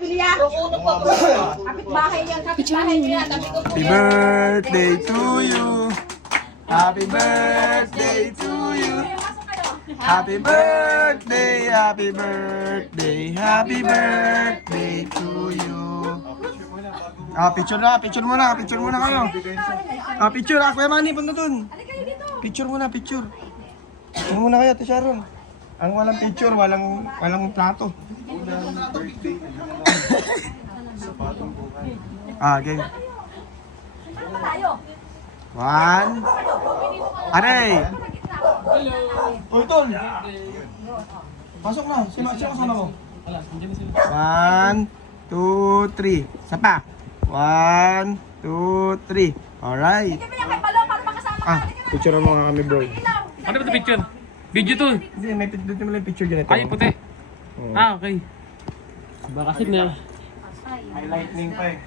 kapilya. Kapit bahay yan, kapit bahay yan. Happy birthday to you. Happy birthday to you. Happy birthday, happy birthday, happy birthday to you. Picture muna kayo. Picture, Kuya Manny, punta dun. Picture muna. Ano muna kayo, Ate Sharon? Ang walang picture, walang plato. Game. One. Aray! Uy, Tol! Pasok na. Sino kasama mo? 1, 2, 3. Sapa. 1, 2, 3. Alright. Picture mo nga kami, bro. Ano ba ito picture? Video to. Hindi, may picture dyan ito. Ay, puti. Okay. Baka kasi na. Highlightning pa eh.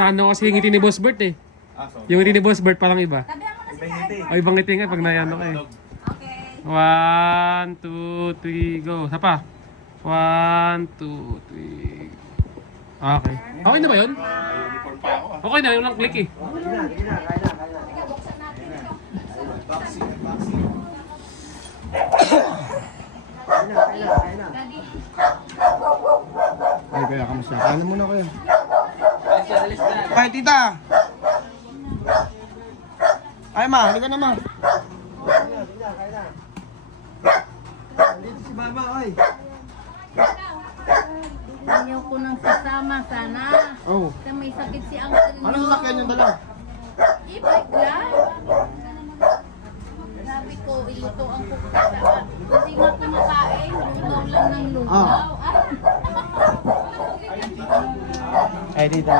Ano kasi yung ngiti ni Boss Bert eh. Yung ngiti ni Boss Bert parang iba. O ibang ngiti nga pag nayano ka eh. 1, 2, 3, go. Sapa. 1, 2, 3. Okay. Okay na ba yun? Okay na, yung lang click eh. Ay, kaya kamusta? Kain muna kayo. Ay, tita! Ay, ma, halika na, ma. Dito si Mama, oy. Ayaw ko nang sasama sana. Oh. Kasi may sakit si Uncle Nyo. Anong sakyan yung dala? Ibig lang. Sabi ko, iluto ang kukusa. Kasi nga kumakain, lugaw lang ng lugaw. Ay, tita.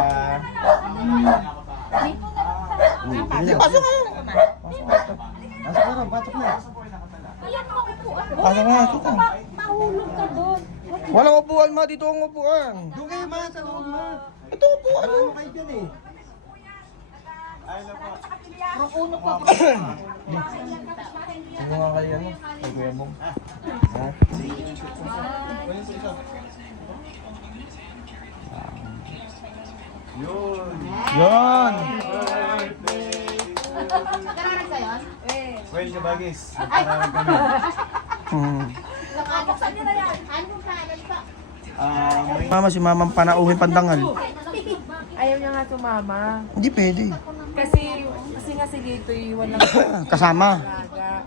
Pasok kayo. Pasok na. Pasok na, tita. Mahulog ka doon. Walang upuan, ma. Dito ang upuan. Doon kayo, ma. Sa loob, ma. Ito upuan. Ano kayo dyan eh? Ano nga kayo, ano? Ay, Kuya Bong. Ha? Yun! Kararag ka yun? Well, kabagis. Nakabuksan nyo na yan. Ano kung kanan pa? Mama, si mamang panauhin pandangal. Ayaw niya nga sumama. Hindi pwede. Kasi nga si Gito'y walang Kasama. alaga.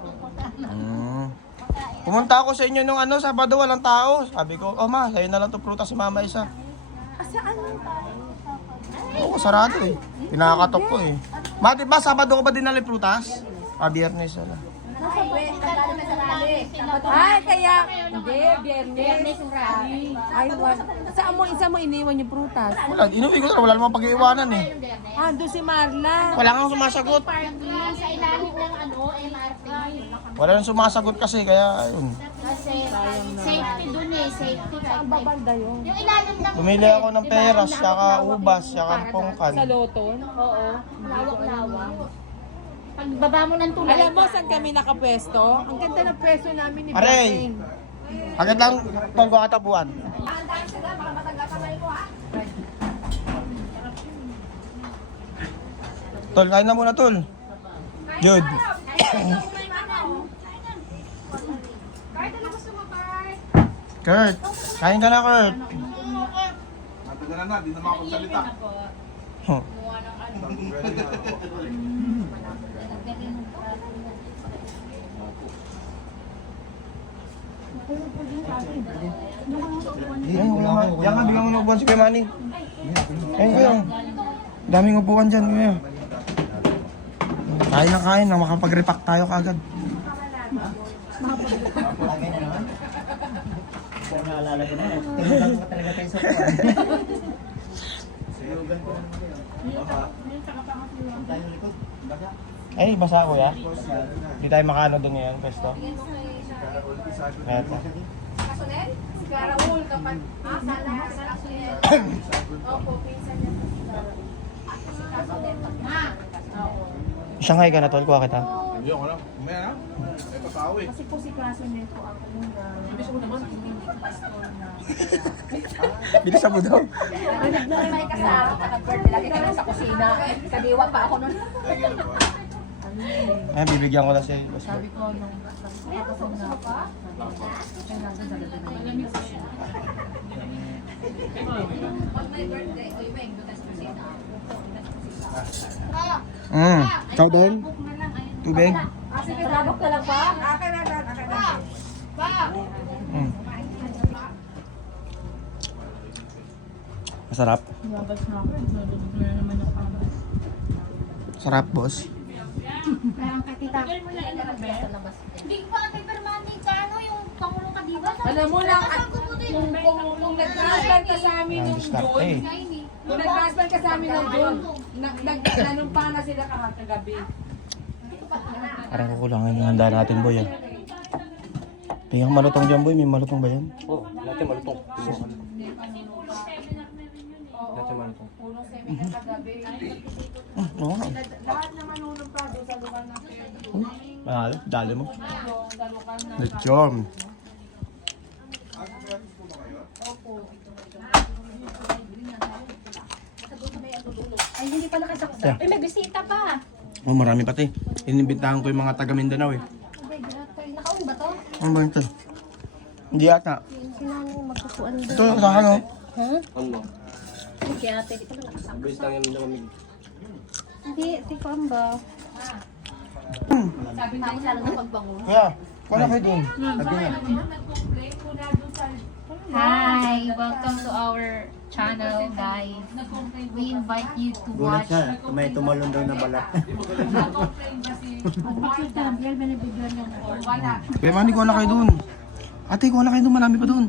Pumunta ako sa inyo nung Sabado, walang tao. Sabi ko, oh ma, sa'yo na lang to prutas si mama isa. Saan? Oo, sarado eh. Pinakatok ko eh. Ma, di ba Sabado ko ba dinala yung prutas? Biyernes na. Ay, kaya, hindi, biyernes. Ay, saan mo, isa mo iniwan yung prutas? Wala, inuwi ko na, wala namang pag-iiwanan eh. Doon si Marla. Wala kang sumasagot. Sa ilalim ng MRT. Wala nang sumasagot kasi, kaya ayun. Kasi safety dun eh, safety. Saan ba banda yun? Yung ilalim ng Bumili ako ng peras, saka ubas, saka pongkan. Sa Loton? Oo, lawak-lawak. Pagbaba mo ng tulay. Alam mo saan kami nakapwesto? Ang ganda ng pwesto namin ni Aray! Blackpink. Agad lang, tolgo katapuan. Tol, kain na muna, tol. Yun. Kurt, kain ka na, Kurt. Matagal na, di na makapagsalita. Huh. Yan ka, bigyan mo ng upuan si Kuya Manny. Ayun, kuya. Daming upuan dyan, kuya. Kain na kain, na makapag-repack tayo kagad. Ay, basa ko ya. Hindi tayo makano doon ngayon, pwesto. Eto. Kasunel? Si Clara Ul, kapag sa Kasunel. Opo, pinsan niya sa si Kasunel. Shanghai ka na, tol. Kuha kita. Hindi ako lang. Umaya na. Ito tao eh. Kasi po si klase nito ako yun na... Bilis mo naman. Pastor na... Bilisan mo daw. May kasama, naka-birthday lagi ka lang sa kusina. Kadiwa pa ako nun. Ayan, bibigyan ko na siya. Sabi ko nung nakakasama na ako. Kaya nasa talaga na. Malamig siya. Pag may birthday, o yung may butas kusina. Ikaw din? Tubig? Sige, labok na lang pa. Akin na doon, akin na doon. Mm. Masarap? Nabas na ako. Nalulog na naman ako. Sarap, boss. Parang katita. Hindi pa, kay Permani ka, ano, yung pangulong kadiba. Alam mo lang, kung nag-transfer ka sa amin Ang nung diskarte eh. June, kung nag-transfer ka sa amin nung June, nanumpa na sila kagabi. Parang kukulangin yung handa natin, boy. Ah. Tingnan ko malutong dyan, boy. May malutong ba yan? Oo, lahat yung malutong. Lahat yung malutong. Pulong semi ka kagabi. Oo. Lahat naman nanumpa doon sa lugar ng Pedro. Mahalo, dali mo. Dalukan na. Lechon. Ay, hindi pa nakasaksa. Ay, may bisita pa. Oh, marami pati. Inimbitahan ko yung mga taga Mindanao eh. Nakaon ba to? Ano ba ito? Hindi ata. Sinanay magkukuan doon. Ito sa ano? Ha? Ano? Hindi ate, di pa nakasaksa. Base lang yung lumamig. Hindi, di ko ba? Sabi nga lalo na pagbango. Kaya, wala kayo dun. Sabi nga. Hi! Welcome to our channel, guys. We invite you to watch. May tumalon daw na balat. Kaya mani, kuha na kayo dun. Ate, kuha na kayo dun. Marami pa dun.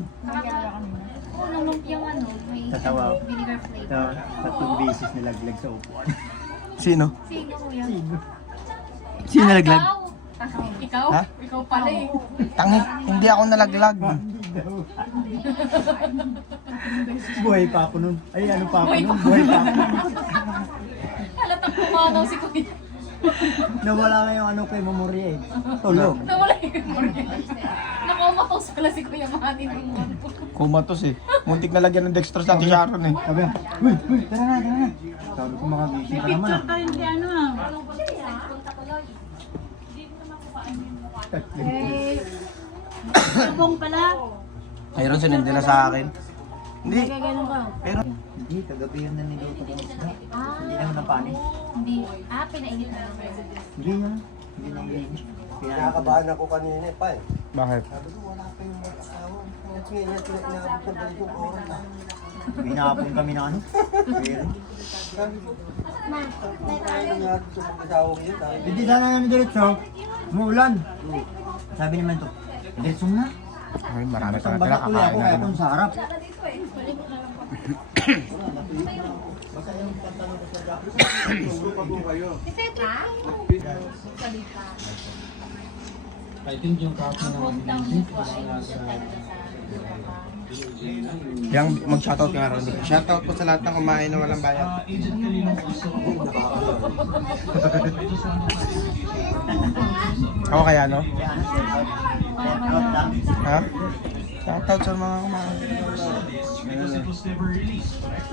Oo, nung lumpiang ano, may Tatawa. vinegar flavor. Ito, tatlong beses nilaglag sa upuan. Sino? Sino kuya? Sino nalaglag? Ikaw? Ha? Ikaw pala eh. Tangi, hindi ako nalaglag. Buhay pa ako nun. Ay, ano pa ako nun? Buhay pa ako nun. Halatang pumanaw si kuya. Nawala nga yung ano kay Memoria eh. Tulog. Nawala yung nakamatos pala si Kuya Manny nung ano. Kumatos eh. Muntik na lagyan ng dextrose natin Sharon eh. Sabi niya, uy, tara na, tara na. Sabi ko makagising ka naman ah. Mayroon sinindi na sa akin. Hindi. Pero, Hindi, kagabi yun na niluto ko ng isda. Hindi naman na panis. Hindi. Pinainit na lang. Hindi na. Hindi na iinit. Nakakabahan ako kanina pa eh. bakit? Sabi ko, wala pa yung mga asawa. At ngayon, inaabot na dahil yung oras na. Binapon kami na ano. Meron. Sabi ko, tayo nga sa mga asawa ko yun. Sabi ko, Hindi sana namin diretso. Umuulan. Sabi naman to, diretso na. Ay, marami pa Ang natin baga kuya nakakain ako na kaya rin. kung sa harap. Tulog pa po kayo. Yang mag-shoutout ka rin. Shoutout po sa lahat ng kumain na walang bayad. Ako kaya, no? Ha? Shoutout sa mga kumain.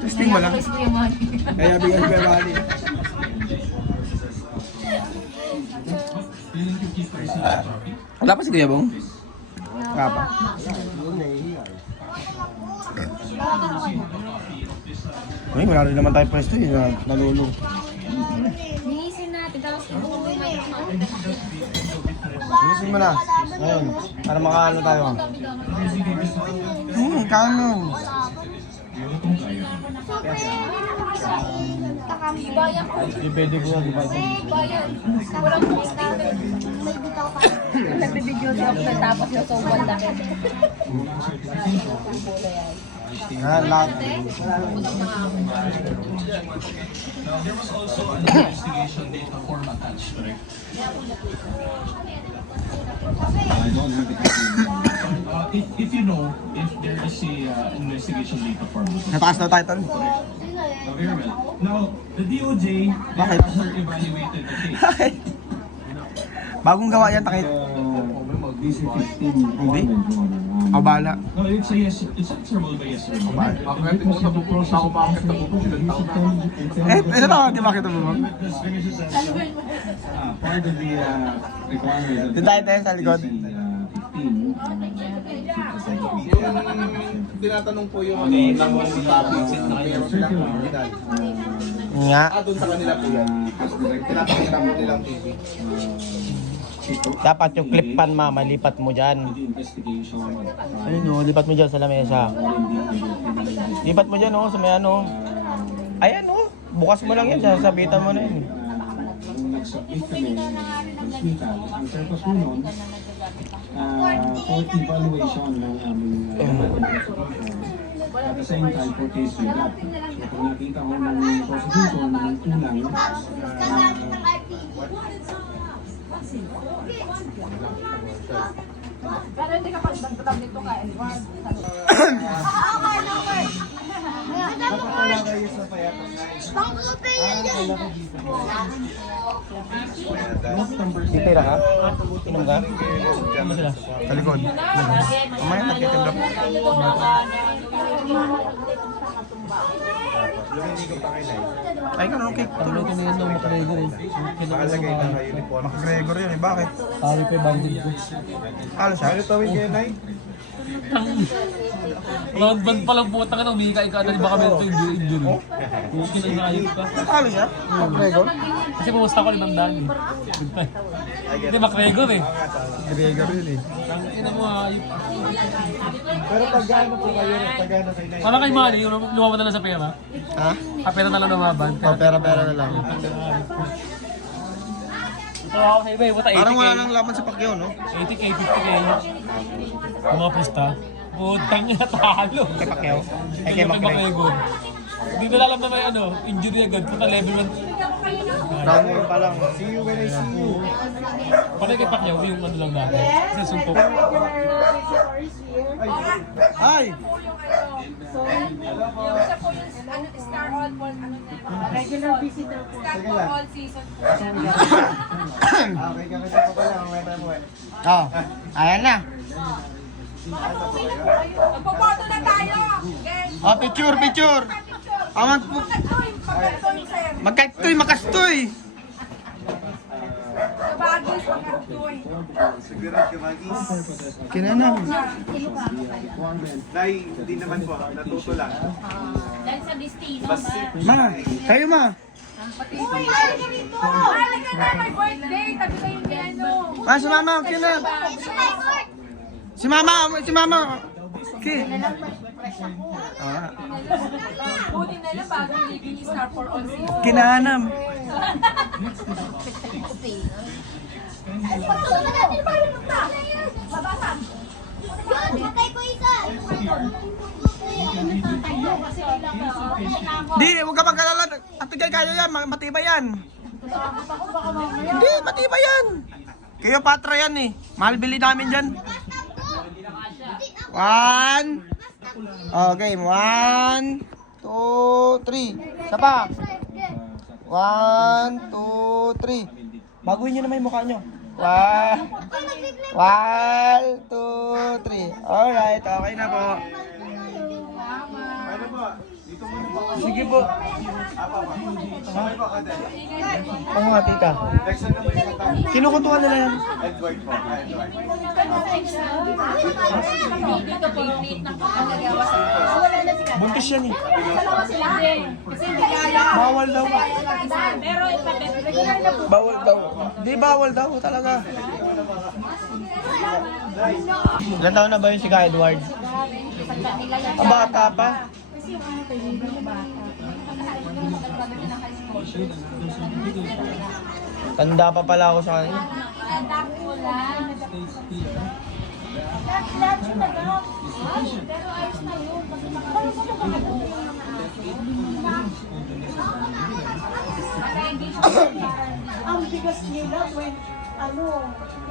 Testing mo lang. Si Kuya Manny. Kaya bigyan ko yung bali. Wala pa si Kuya Bong? Wala pa. Ay, wala rin naman tayo pwesto eh. Nalulong. Linisin natin. Tapos kung may Linisin mo na. Ngayon, para makaano tayo. Kanon. bayan ko. Depende ko lang, diba? Bayan. Walang post namin. Nagbibideo di ako natapos na sobrang laki. Yan, lahat. I don't have it. If you know, if there is a investigation data form. Nataas na title. Very well. Now, the DOJ, they Bakit? have evaluated the case. Bagong gawa yan, takit. Hindi. Abala. No, it's a yes. It's a role by yes. Bakit mo sa pupunta ako bakit na pupunta ng taon? Ito tawag, di ba kita mo? Part of the requirement. Doon tayo sa likod. Tinatanong po yung topic na meron silang original. Nga. Doon sa kanila po yan. Tinapakita mo nilang TV. Dapat yung clip pan mama, lipat mo dyan. Ayun o, lipat mo dyan sa lamesa. Lipat mo dyan o, sa may ano. Ayan o, bukas mo lang yan, sasabitan mo na yun. Nag-submit kami ng hospital. Ang purpose mo nun, for evaluation ng aming at the same time for case review. So kung nakita ko ng prosecutor ng kulang, Pero hindi ka pagdagdag nito ka, Edward. Titira ka? Inom ka? Ano sila? Sa likod. Mamaya nagtitinda po. Ay, ka okay. Tuloy ko na yun, McGregor eh. Nakalagay na kayo uniform. McGregor yun eh, bakit? Sabi ko yung bandit ko. Halo siya? Ano tawin kayo, Nay? Round band pa lang puta ka na, umiikay ka na, baka meron tayong injury. Puti na naayos ka. Halo siya? McGregor? Kasi pumusta ko 500 eh. Hindi, McGregor eh. McGregor yun eh. Ina mo ayop. Pero pagano po kayo, pagano kayo, Nay? Para kay Manny, yung lumaban na lang sa pera. Ha? Pera na lang lumaban. O, pera-pera na lang. So ako sa iba, puta 80k. Parang wala nang laban sa Pacquiao, no? 80k, 50k. Mga pista. Putang ina, talo. Kay Pacquiao? Ay, kay Kay McGregor. McGregor. Hindi nila alam na may ano, injury agad. Puta level 1. Round 1 pa lang. See you when I see you. Pati kay Pacquiao, yung ano lang natin. Kasi sumpok. Ay! Regular visitor po. Sige lang. All season po. Okay, ganito pa pala. Ang weta mo eh. Oh, ayan na. Magpapato na tayo! Guys! Oh, picture, picture. Oh, magkatoy, makastoy. Kabagis, magkatoy. Seguridad ka, Magis. Kinana. Nay, hindi naman po. Natuto lang. Dahil sa destino, Ma, kayo ma. Uy, ay ka rito! Ay ka na, my birthday! Tabi kayo ni ano! Ah, si mama, kina. Si mama, si mama. Okay. Ah, Buti na lang bagong living star for all season. kinanam. patay ko isa. Di, huwag ka magkalala. Ate Jay, kaya yan, matibay yan. Hindi, matibay yan. Kayo patra yan eh. Mahal bili namin dyan. 1. Okay, 1, 2, 3. Isa pa. 1, 2, 3. Baguhin nyo naman yung mukha nyo. 1, 2, 3. Alright, okay na po. Ano po? Dito mo po. Sige po. Okay po, Ate. Oo nga, tita. Next na ba yung matapos? Kinukutuhan nila yan. Edward po. Edward. Dito po, meet na po. Buntis yan eh. Kasi hindi kaya. Bawal daw. Pero regular na po. Bawal daw. Di bawal daw talaga. Ilan taon na ba yun si Ka Edward? Ang bata pa. Tanda pa pala ako sa kanya. Ang bigas nila, when, ano,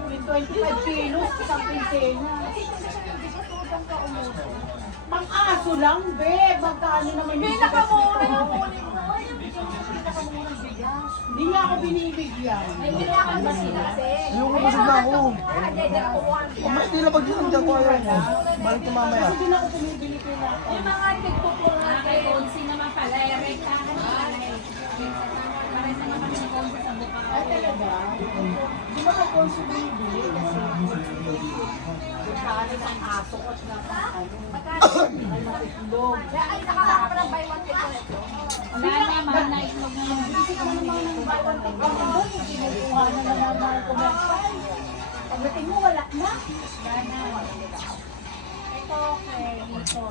with 25 kilos, isang pinsena. Pang-aso lang, be. Magkano naman yung bigas nito? Pinakamurang bigas. Hindi niya ako binibigyan. Ayoko busog na ako. Hindi na pag sinundan ko ayaw mo. Balik ko mamaya. Kasi din ako bumibili ko na. Yung mga nagpupunta kayo, konsi naman pala, rekahan pala eh. Parang sa naman yung konsi sa buka. Ay talaga. Di ba ka konso binibili? Kasi kakanin ang aso at ay matitlog. Ay, nakakapa ng buy one take one ito. Wala na, mahal na itlog na lang. Kasi ka naman ng buy one take one doon, yung kinukuha na naman ng commercial. Pagdating mo, wala na. Ito, okay, ito.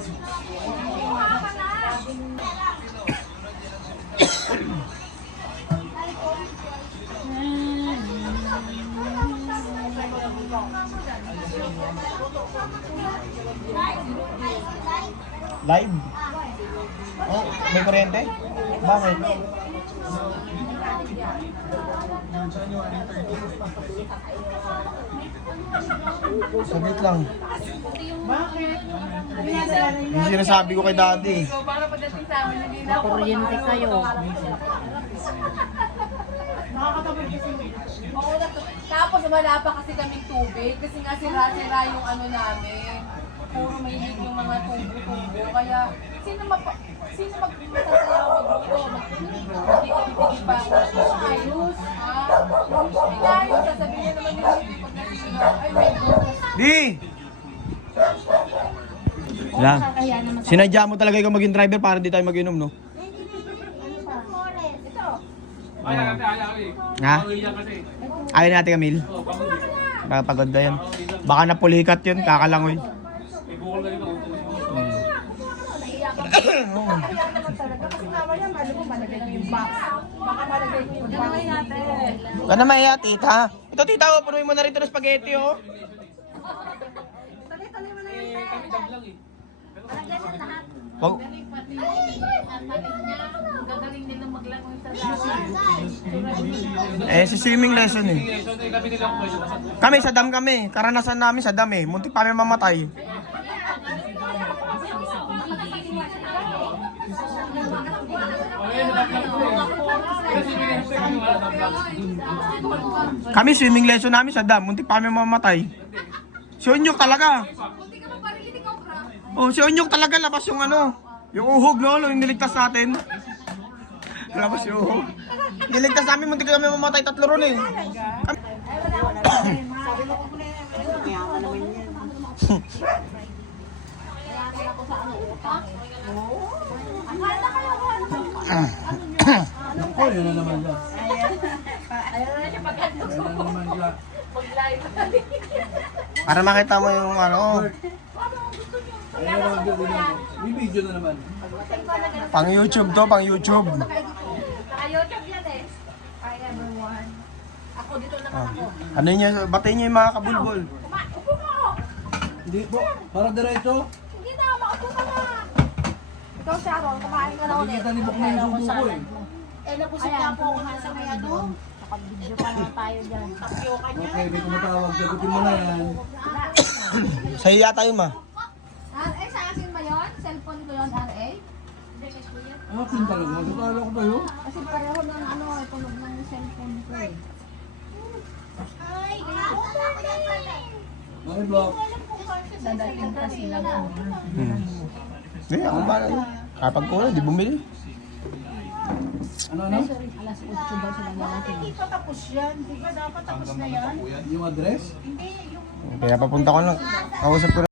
Live? Oh, may kuryente? Bakit? Saglit lang. Bakit? Pinadala na Yung sinasabi ko kay daddy. Kuryente kayo. nakakatabi kasi. Oo, tapos wala pa kasi kaming tubig kasi nga sira-sira yung ano namin. Puro may leak yung mga tubo-tubo. Kaya sino magsasayaw magluto? Magpipigil pa ako. Ayos. Ayos. Sasabihin niya naman yung hindi pag nasira. Ay, may bukas. Di! Lang. Sinadya mo talaga ikaw maging driver para di tayo mag-inom, no? Ay, ay. Ha? Pangilihan kasi. Ayaw natin, Camille. Baka pagod na yan. Baka napulikat yun, kakalangoy. May bukol na rin ako. Kaya naman talaga. Kasi mamaya, malo mo, malagay ko yung box. Baka malagay ko yung box. Huwag na mahiya, tita. Ito, tita, punuin mo na rin ito ng spaghetti, oh. Kami dab lang eh. Wag. Gagaling nila maglangoy sa dagat. Eh, si swimming lesson eh. So, kami nila ang question. Kami, sa dam kami. Karanasan namin sa dam eh. Muntik pa kami mamatay. Kami, swimming lesson namin sa dam. Muntik pa kami mamatay. Si Onyok talaga. Oh, si Onyok talaga labas yung ano. Yung uhog, no? Yung niligtas natin. Labas yung uhog. Niligtas namin, muntik kami mamatay. Tatlo ron eh. Ako, yun na naman siya. Para makita mo yung ano, Ayun na naman siya. May video na naman. pang YouTube to, pang YouTube. Naka-YouTube yan eh. Hi everyone. Ako dito naman ako. Ano niya, batiin niya yung mga kabulbol. Upo ka ako. Hindi po, para diretso. Hindi na, makaupo ka na. Ikaw, Sharon, kumain ka na ulit. Nakikita ni Bok na yung subo ko eh. Eh, napusip na po ako sa may ano. Nakapag-video pa na tayo dyan. Tapioca niya. Okay, may tumatawag. Sagutin mo na yan. Sa'yo yata yun, ma. RA, sa akin ba yun? Cellphone ko yun, RA? Akin talaga. Nakakala ko ba yun? Kasi pareho ng ano, tunog ng cellphone ko eh. Ay, Bakit Bok? dadating pa sila ko. Hindi, ako ba na yun. Kapag ko di bumili. Ano? Alas 8 daw sila nalating. Hindi pa tapos yan. Di ba dapat tapos na yan? Yung address? Hindi, yung Kaya papunta ko lang. Kausap ko